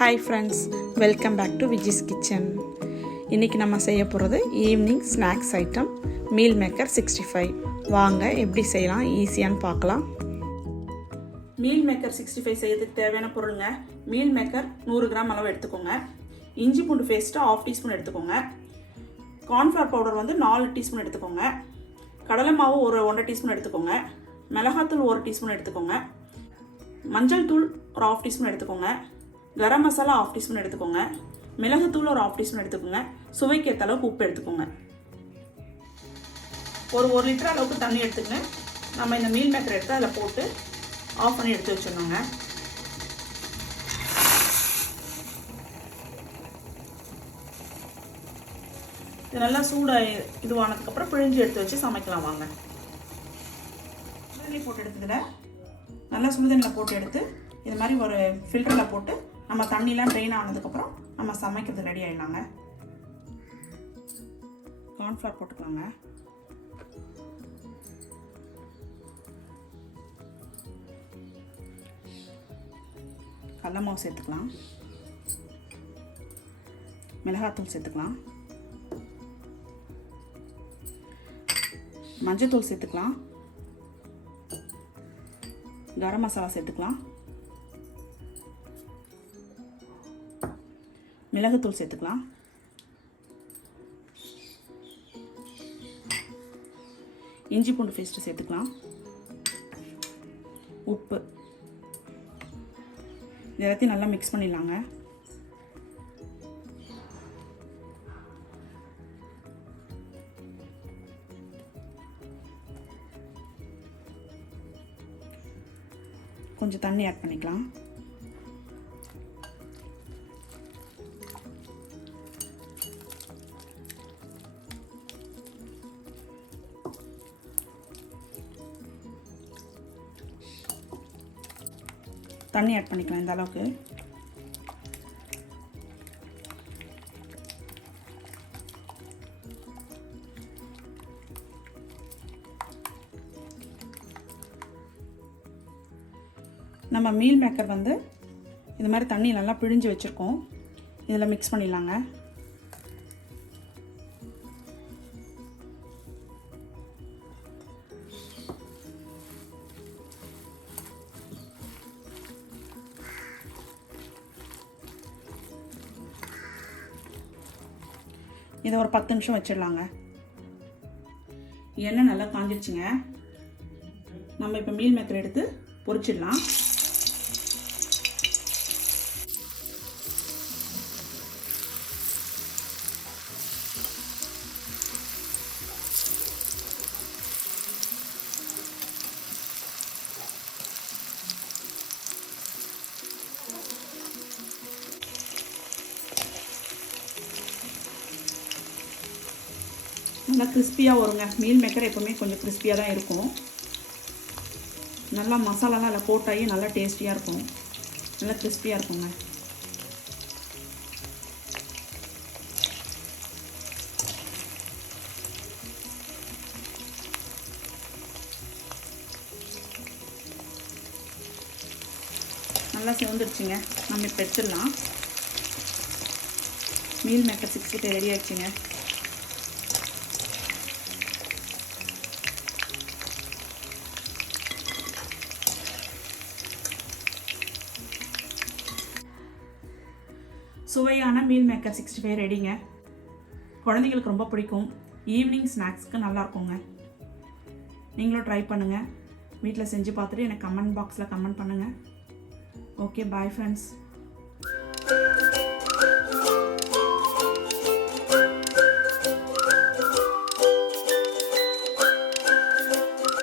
Hi friends, welcome back to Viji's kitchen. இன்றைக்கி நம்ம செய்ய போகிறது evening snacks item meal maker 65. வாங்க எப்படி செய்யலாம் ஈஸியான்னு பார்க்கலாம். மீல் மேக்கர் 65 செய்யறதுக்கு தேவையான பொருளுங்க. மீல் மேக்கர் 100 கிராம் அளவு எடுத்துக்கோங்க. இஞ்சி பூண்டு பேஸ்ட்டு 1/2 டீஸ்பூன் எடுத்துக்கோங்க. கார்ன்ஃப்ளவர் பவுடர் 4 டீஸ்பூன் எடுத்துக்கோங்க. கடலை மாவு 1 டீஸ்பூன் எடுத்துக்கோங்க. மிளகாத்தூள் 1 டீஸ்பூன் எடுத்துக்கோங்க. மஞ்சள் தூள் 1/2 டீஸ்பூன் எடுத்துக்கோங்க. கரம் மசாலா 1/2 டீஸ்பூன் எடுத்துக்கோங்க. மிளகுத்தூள் 1/2 டீஸ்பூன் எடுத்துக்கோங்க. சுவைக்கு ஏற்ற அளவுக்கு உப்பு எடுத்துக்கோங்க. ஒரு லிட்டர் அளவுக்கு தண்ணி எடுத்துக்கங்க. நம்ம இந்த மீல் மேக்கர் எடுத்து அதில் போட்டு ஆஃப் பண்ணி எடுத்து வச்சிடணுங்க. இது நல்லா இதுவானதுக்கப்புறம் பிழிஞ்சு எடுத்து வச்சு சமைக்கலாம். வாங்க, சுடுதண்ணி போட்டு எடுத்துக்கிற நல்லா சுடுதண்ணியில் போட்டு எடுத்து இது மாதிரி ஒரு ஃபில்டரில் போட்டு நம்ம தண்ணிலாம் ட்ரெயின் ஆனதுக்கப்புறம் நம்ம சமைக்கிறது ரெடி ஆகிடலாங்க. கார்ன்ஃப்ளவர் போட்டுக்கலாங்க. கடலை மாவு சேர்த்துக்கலாம். மிளகாத்தூள் சேர்த்துக்கலாம். மஞ்சத்தூள் சேர்த்துக்கலாம். கரம் மசாலா சேர்த்துக்கலாம். மிளகுத்தூள் சேர்த்துக்கலாம். இஞ்சி பூண்டு பேஸ்ட்டு சேர்த்துக்கலாம். உப்பு எல்லாத்தையும் நல்லா மிக்ஸ் பண்ணிடலாங்க. கொஞ்சம் தண்ணி ஆட் பண்ணிக்கலாம். தண்ணி ஆட் பண்ணிக்கலாம் இந்த அளவுக்கு. நம்ம மீல் மேக்கர் இது மாதிரி தண்ணி நல்லா பிழிஞ்சு வச்சுருக்கோம். இதில் மிக்ஸ் பண்ணிடலாங்க. இதை ஒரு 10 நிமிஷம் வச்சிடலாங்க. எண்ணெய் நல்லா காஞ்சிடுச்சுங்க. நம்ம இப்போ மீல் மேக்கர் எடுத்து பொரிச்சிடலாம். நல்லா கிறிஸ்பியாக வருங்க. மீல் மேக்கர் எப்போவுமே கொஞ்சம் கிறிஸ்பியாக தான் இருக்கும். நல்லா மசாலாலாம் அதில் போட்டாகி நல்லா டேஸ்டியாக இருக்கும். நல்லா கிறிஸ்பியாக இருக்குங்க. நல்லா சிவந்துடுச்சுங்க. நம்ம இப்போ எடுத்துடலாம். மீல் மேக்கர் 65 ரெடி ஆகிடுச்சுங்க. சுவையான மீல் மேக்கர் 65 ரெடிங்க. குழந்தைங்களுக்கு ரொம்ப பிடிக்கும். ஈவினிங் ஸ்நாக்ஸ்க்கு நல்லாயிருக்குங்க. நீங்களும் ட்ரை பண்ணுங்கள். வீட்டில் செஞ்சு பார்த்துட்டு எனக்கு கமெண்ட் பாக்ஸில் கமெண்ட் பண்ணுங்கள். Okay, bye friends.